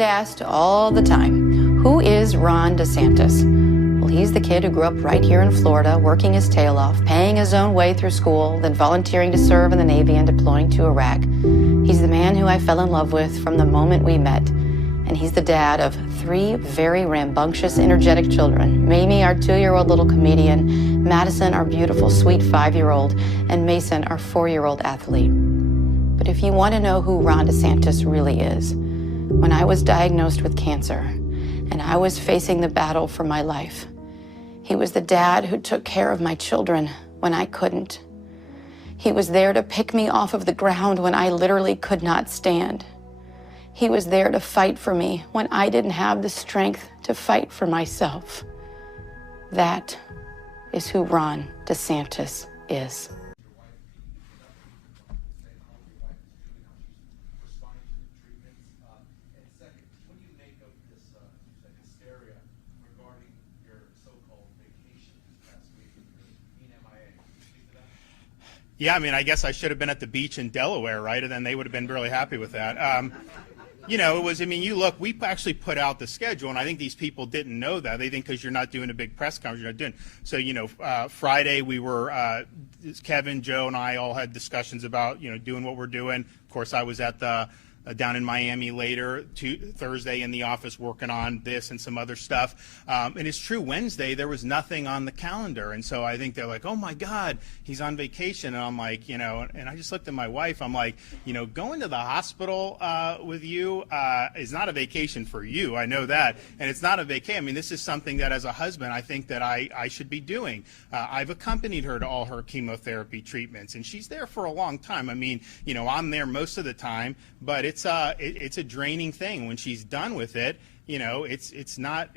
Asked all the time, who is Ron DeSantis? Well, he's the kid who grew up right here in Florida, working his tail off, paying his own way through school, then volunteering to serve in the Navy and deploying to Iraq. He's the man who I fell in love with from the moment we met. And he's the dad of 3 very rambunctious, energetic children. Mamie, our 2-year-old little comedian, Madison, our beautiful, sweet 5-year-old, and Mason, our 4-year-old athlete. But if you want to know who Ron DeSantis really is, when I was diagnosed with cancer and I was facing the battle for my life, he was the dad who took care of my children when I couldn't. He was there to pick me off of the ground when I literally could not stand. He was there to fight for me when I didn't have the strength to fight for myself. That is who Ron DeSantis is. Yeah, I mean, I guess I should have been at the beach in Delaware, right? And then they would have been really happy with that. You know, it was, I mean, you look, we actually put out the schedule, and I think these people didn't know that. They think because you're not doing a big press conference, you're not doing. So, you know, Friday we were, Kevin, Joe, and I all had discussions about, you know, doing what we're doing. Of course, I was at the, down in Miami later, Thursday in the office working on this and some other stuff. And it's true, Wednesday there was nothing on the calendar. And so I think they're like, oh my God, he's on vacation. And I'm like, you know, and I just looked at my wife, I'm like, you know, going to the hospital with you is not a vacation for you. I know that. And it's not a vacation. I mean, this is something that as a husband, I think that I should be doing. I've accompanied her to all her chemotherapy treatments, and she's there for a long time. I mean, you know, I'm there most of the time, but it's a draining thing. When she's done with it, you know, it's not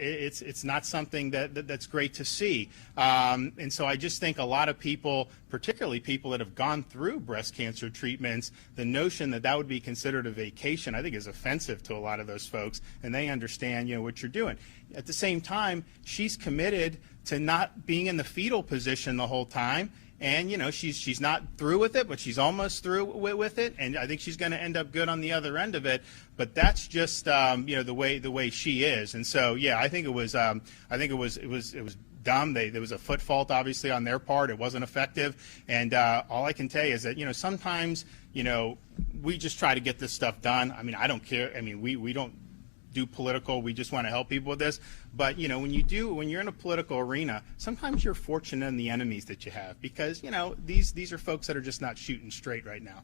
something that's great to see. And so I just think a lot of people, particularly people that have gone through breast cancer treatments, the notion that that would be considered a vacation, I think is offensive to a lot of those folks, and they understand, you know, what you're doing. At the same time, she's committed to not being in the fetal position the whole time. And, you know, she's not through with it, but she's almost through with it. And I think she's going to end up good on the other end of it. But that's just, you know, the way she is. And so, yeah, I think it was dumb. There was a foot fault, obviously, on their part. It wasn't effective. And all I can tell you is that, you know, sometimes, you know, we just try to get this stuff done. I mean, I don't care. I mean, we don't do political. We just want to help people with this. But, you know, when you're in a political arena, sometimes you're fortunate in the enemies that you have, because, you know, these are folks that are just not shooting straight right now.